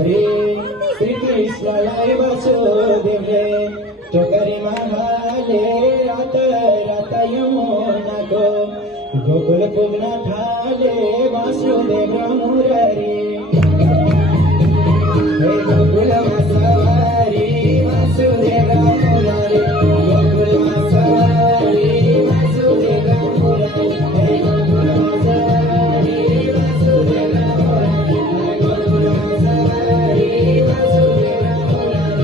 हरे श्री कृष्णलाई वसुदेवले टोकरीमा हाले रात रात यमुनाको गोकुल पुग्न थाले वासुदेव र मुरारी हे गोकुलमा सवारी वासुदेव र मुरारी गोकुलमा सवारी वासुदेव र मुरारी हे गोकुलमा सवारी वासुदेव र मुरारी गोकुलमा सवारी वासुदेव र मुरारी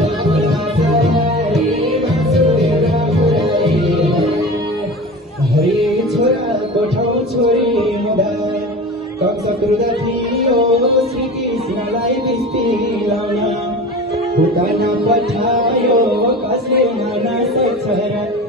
गोकुलमा सवारी वासुदेव र मुरारी हरि छोराको ठाउँ छोरी हुँदा कंस क्रुद्ध थियो श्री कृष्णलाई बिस्ती लाउन हुकान पठायो कसले मार्न सक्छ र